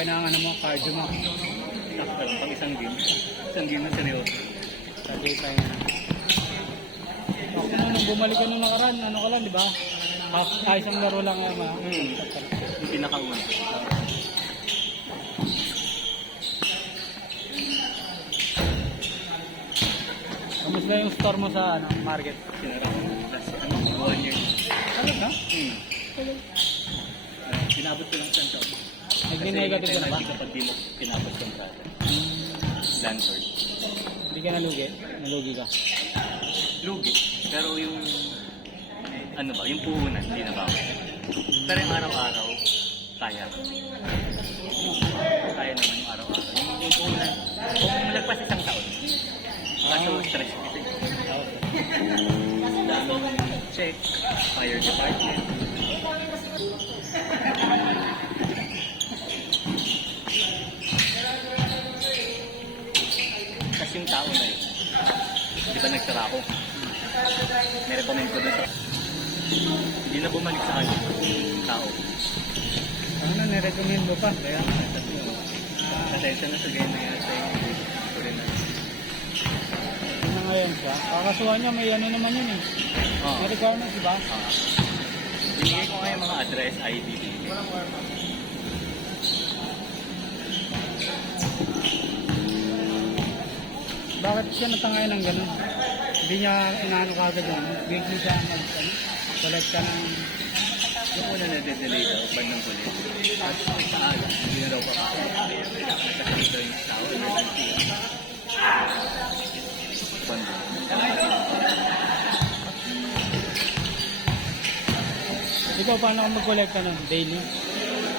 Okay na ang ano mo, cardio mo. Sakto lang, pang isang game. Isang game na seryoso. Sabi tayo na. Okay na, nung bumalik ka nung nakaraan, ano ka lang, di ba? Isang laro lang nga, Yung pinakauna. Kamusta yung store mo sa ano, market? Sinara ko last 1 year. Ano na? Pinabot ko lang sa taon. Nag-negative ka na ba? Kasi kapag di mo pinabot kontrata. Landlord. Hindi ka nalugi? Nalugi ka? Lugi. Pero yung ano ba, yung puhunan, hindi na ba ako. Pero yung araw-araw, kaya. Kaya naman yung araw-araw. Yung puhunan, kung malagpas isang taon, kaso stress kasi. Daming check, fire department. Kasi yung tao na yun, di ba nagsara ako? Nirecommend ko dito. Hindi na bumalik sa akin yung tao. Ano, nirecommend mo pa? Kaya sabi mo, attention na sa ganyan nangyari sa inyo. Sorry na. Ano na ngayon siya? Kakasuhan niya, may ano naman yun eh. May requirements, di ba? Binigay ko nga yung mga address, ID. Bakit siya natangay ng gano'n? Hindi niya inaano kagad yun. Weekly siya collect ka ng... Yung una na-delay daw, bandang kulit. At sa aga, hindi na daw papakita. Kasi ito yung tao, emergency. Bandang. Ikaw, paano ka mag-collect ka nun? Daily?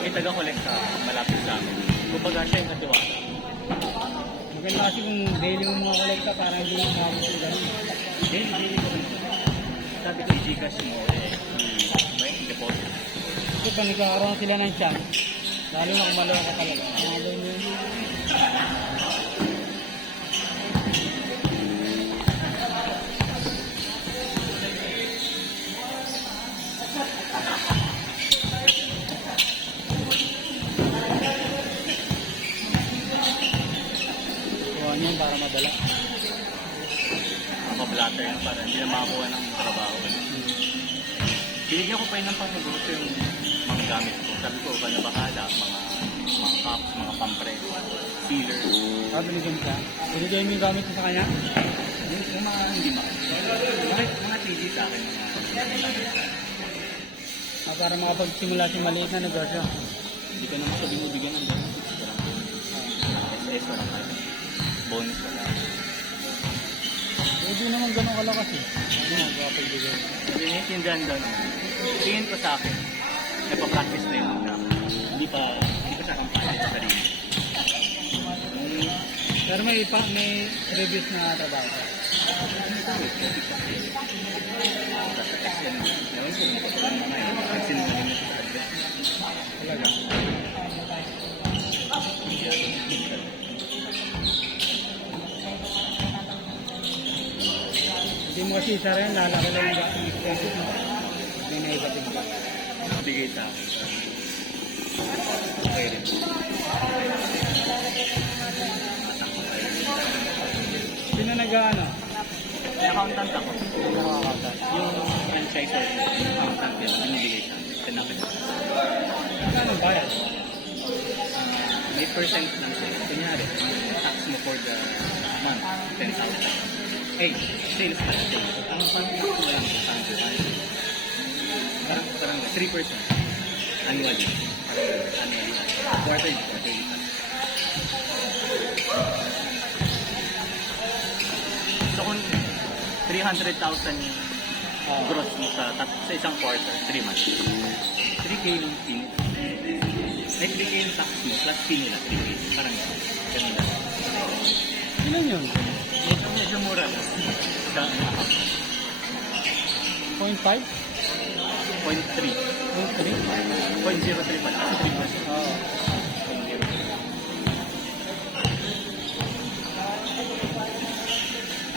May taga-collect sa malapit sa amin. Kumbaga siya yung katiwala. Maganda kasi kung daily mo mga kolekta para hindi mo nakabot yung gano'n. Daily ko rin. Sabi ko, i-Gcash mo may deposit. Kasi pag nagkakaroon sila ng chance, lalo na kung malawa ka talaga. Malo mo yun. Kuha niyan para madala. Mapa-blatter yan para hindi na makakuha ng trabaho. Binigyan ko pa yun ng pang-negosyo yung mga gamit ko. Sabi ko, ba na bahala, mga cups, mga pampre, sealer. Binigyan ka? Binigyan mo yung gamit mo sa kanya? Yung mga hindi mga TD sa akin. Para makapagsimula si maliit na negosyo. Hindi ka naman sabi mo bigyan ng bonus. SS wala ka. Bonus wala. Hindi naman ganun kalakas eh. Ano nga, makapagbigay. Naiintindihan daw naman. Tingin ko sa akin, napapractice na yung mga hindi pa sa kampanya sa sarili. Pero may previous na trabaho. Talaga. Hindi mo kasi isa rin, lalaki lang yung expenses mo. Hindi na ibating ka. Bigay sa akin. Okay rin. Sino nag-ano? May accountant ako. Nakakakata. Yung franchisor, yung accountant yun, binibigay sa akin. Tinapit ko. Ano bayad? May percent lang siya. Kunyari, tax mo for the month, 10,000. Sales pala. Ang pang-tax mo lang, parang 3%. Annually. Annually. Quarterly. So kung 300,000 gross mo sa isang quarter, 3 months. 3K yung fee. May 3K yung tax mo, plus fee nila, 3K. Parang ganun lang. Ilan yun? Medyo mura lang. Sa account. 0.5? 0.3. 0.3? 0.03 pala. 3%. Oo.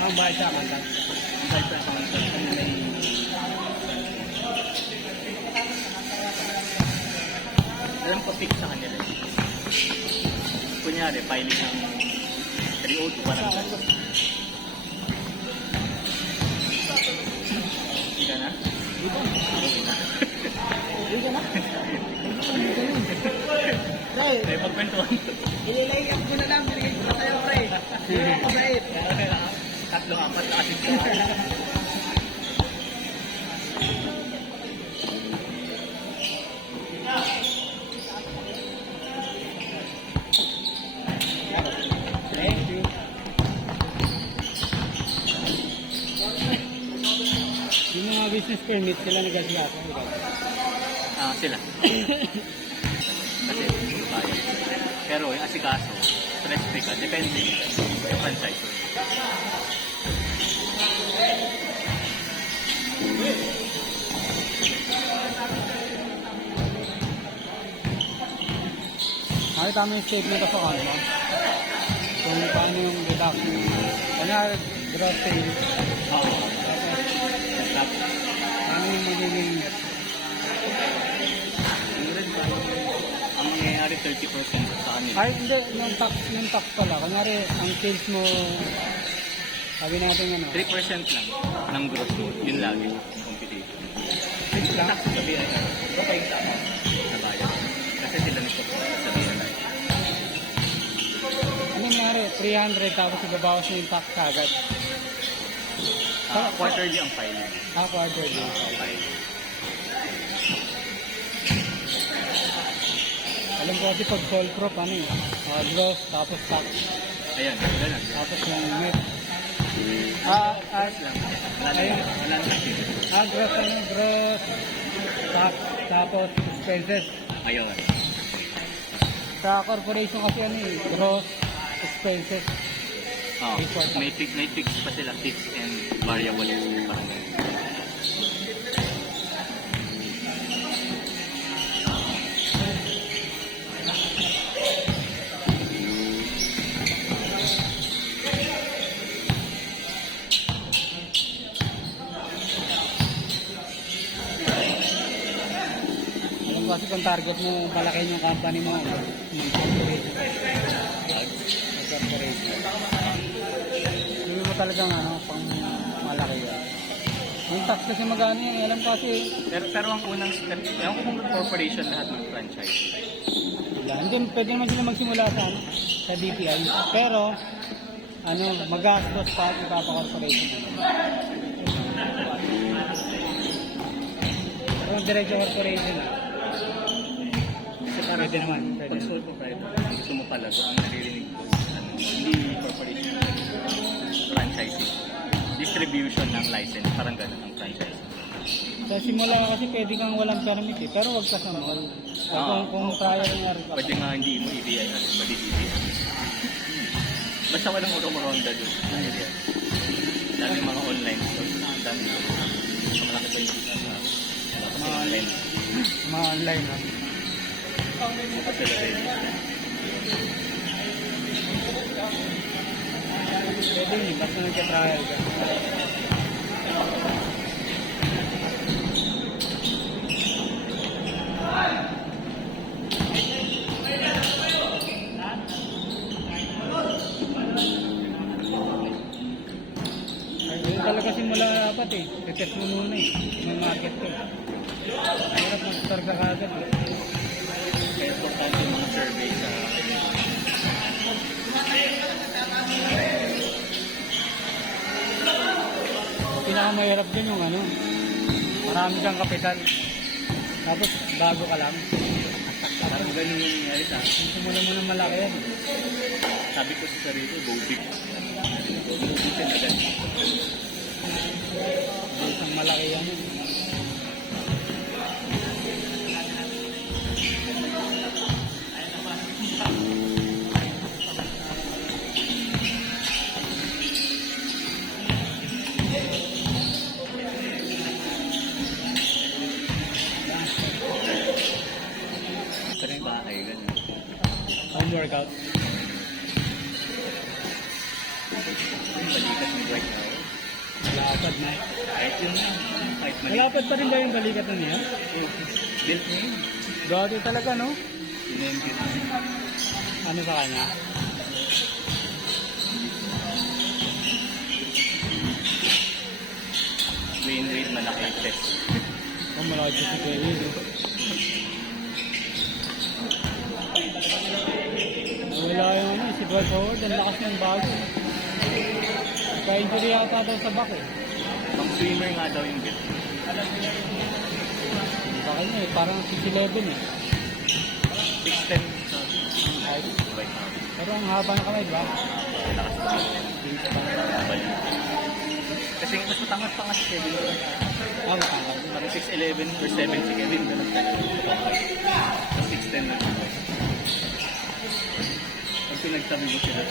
Ang bayad sa akin lang. Ang kahit sa account, kami may... Alam ko, fix sa kanila. kunyari, filing ng 302, parang gano'n. Hindi ka na? Okay na. Hindi ka na? Pre, May pagkwentuhan. ililay-up ko na lang. Binigay ko na tayo, pre. Hindi ako mabait. Tatlong apat na kasi. Thank you. Yung mga business permit, sila nag-asikaso. Sila. Kasi, bayad. Pero yung asikaso, stress free ka, depende yung franchise. Nakita mo yung statement ko sa kanila. Kung paano yung deduction. Kanya, gross sales. Oo. Tapos, paano yung magiging net. Ang mangyayari 30% sa kanila. Ay, hindi. Yung tax pala. Kunyari, ang sales mo, sabi natin ano. 3% lang ng gross mo. Yun lagi. Competition. 6 lang. Tax sa BIR. Okay yung tama sa bayan. Kasi sila nagpapalala sa BIR. Ano nangyari? 300 tapos ibabawas mo yung tax agad. Quarterly ang filing. Quarterly. Filing. Alam ko kasi pag sole prop, ano eh. Gross, tapos tax, Ayan, ganun. tapos yung net. Gross lang. Ayun. Wala na kasi. Gross, ano, gross, tax, tapos expenses. Ayun. Sa corporation kasi ano eh, gross, expenses. Oh, may fix pa sila. Fix and variable. Parang ganun. Alam ko kasi kung target mo, malakin yung company mo, ng corporation. Corporation. Hindi mo talagang ano, pang malaki yan. Yung tax kasi magano yan, alam ko kasi, Pero ang unang step, yung kung corporation lahat ng franchise. hindi, pwede naman sila magsimula sa, ano, sa DTI. Pero, ano, magastos pa at ipapa-corporation. Pero diretso corporation na. Kasi parang Pwede naman, pwede pag naman. sole proprietor, gusto mo pala to, ang naririnig ko, hindi corporation, franchising. Distribution ng license, parang gano'n ang franchising. Sa simula kasi pwede kang walang permit eh, pero wag ka sa mall. O kung trial nga rin ka. Pwede nga hindi mo i-BI, pwede i-BI. Basta walang uromoronda doon. Dami mga online stores. Dami na. Malaki pa yung Mga online. Mga online ha. Kapag sila ready. Pwede yun, basta nagka-trial ka. Ayun talaga simula dapat eh. Retest mo muna eh. Yung market ko. Hirap mag-store ka kagad eh. Kaya importante yung mga survey sa Pinakamahirap din yung ano. Marami kang kapital. Tapos bago ka lang. parang ganun yung nangyari sa akin. Simula mo ng malaki yan. Sabi ko sa sarili, go big. Go big na agad. Isang malaki yan. Pero yung bahay, ganun. Home workout. Yung balikat ni Dwight now. Malapad na. Kahit yun na. Kahit mali. Malapad pa rin ba yung balikat na niya? Built mo yun. Gawin talaga no? Yun na yung built mo. Ano sa kanya? Win rate malaki test. Oh, malaki si Kelly. Wala yung ano, si Dwight Howard, ang lakas ng bago. Ka-injury yata daw sa back eh. Pang swimmer nga daw yung bit. Bakit niya eh, parang 6'11 eh. 6'10 sa Height. right now. Pero ang haba na kamay, di ba? Lakas pa rin. Bilis pa. Balik. Kasi mas matangat pa nga si Kevin. Ah, matangkad. Parang 6'11 or 7 si Kevin. Ganun talaga. 6'10 na. Pag pinagsabi mo sila,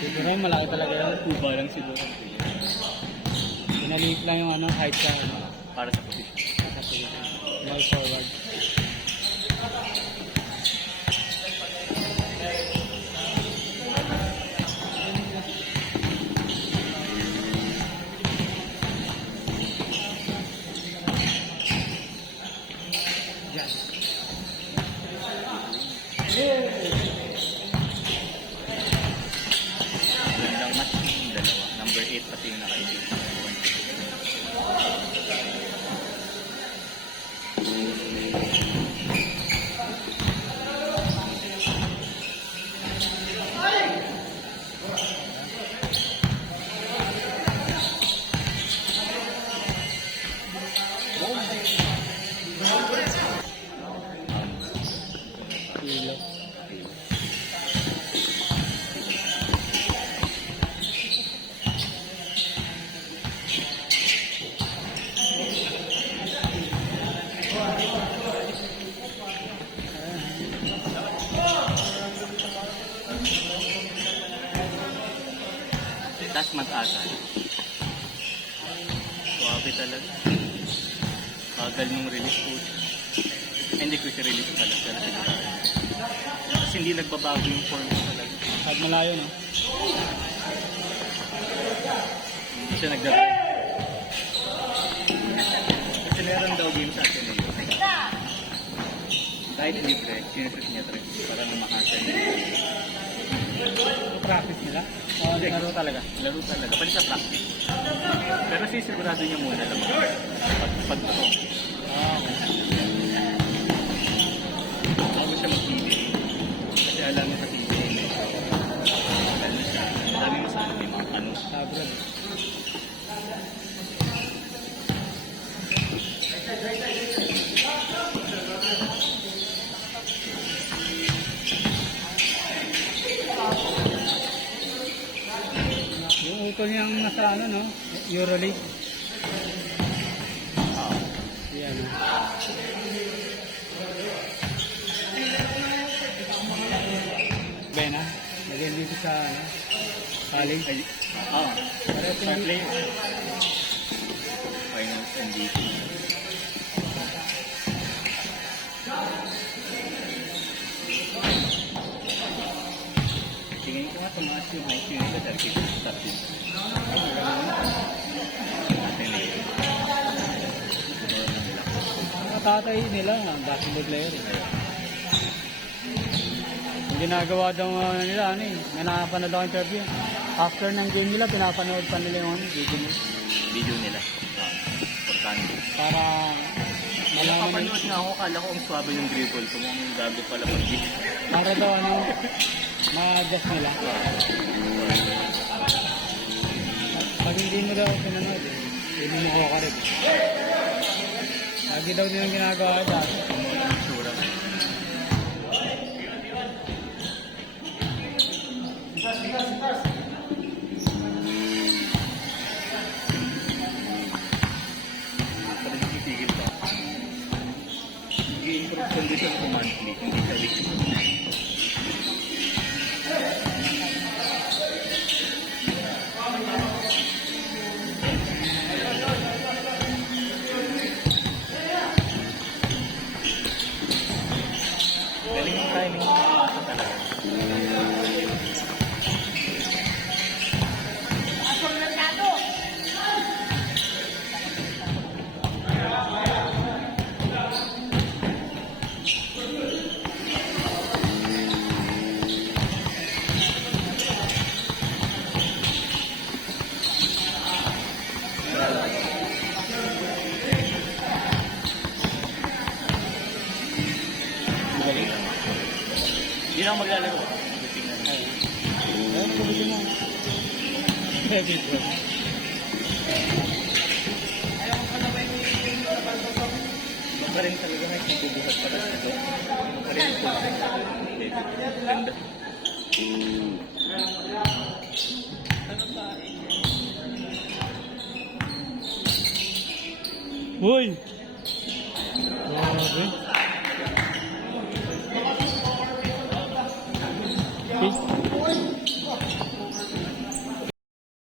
Siguro yung malaki talaga yun. Cuba lang siguro. Pinaliit lang yung ano, height sa ano. Para sa position. Sa position. Ball forward. Yan. Magandang match yung dalawa. Number 8 pati yung nakaibig. Kilo. Last month ata. Suwabe talaga. Bagal nung release po. Hindi quick release pala. Kasi hindi nagbabago yung form talaga. Kahit malayo, no? Hindi siya nagdabay. Kasi meron daw game sa atin. Kahit libre, sinusot niya trip para namahasa niya. Practice nila? Hindi, laro talaga. Laro talaga. Pwede sa practice. Pero sisigurado niya muna lang. Pag-pro. Ah, okay. Bago siya mag-TV. Kasi alam niya sa TV. Alam siya. Marami masama may mga ano. Sabrad. Yung utol niyang nasa ano, no? Euroleague. Yan, no? Bena, lagyan dito sa ano, college. Ay, star player. Finals MVP. Tingin ko nga tumaas yung IQ nila dahil kita sa top team. Natin eh. Ang tatay nila, basketball player. Ang ginagawa daw nila, ano eh, may nakapanood ako interview. After ng game nila, pinapanood pa nila yung video nila. Video nila. Importante. Para malaman Nakapanood nga ako, kala ko ang swabe yung dribble ko. Mukhang gago pala pag-hit. para daw ano, ma-adjust nila. Pag hindi mo daw pinanood, hindi mo ko karit. Lagi daw nilang ginagawa dati. Ang sura. Parang titigil pa. I-improve condition ko monthly, hindi sa weekly. Galing yung timing ko talaga. Hindi na ako maglalaro. Tingnan mo. Ayun, pumili mo. Heavy bro. Iba pa rin talaga may kububuhat pa rin ito. Iba pa rin ito. Ganda. Uy! Grabe. Peace.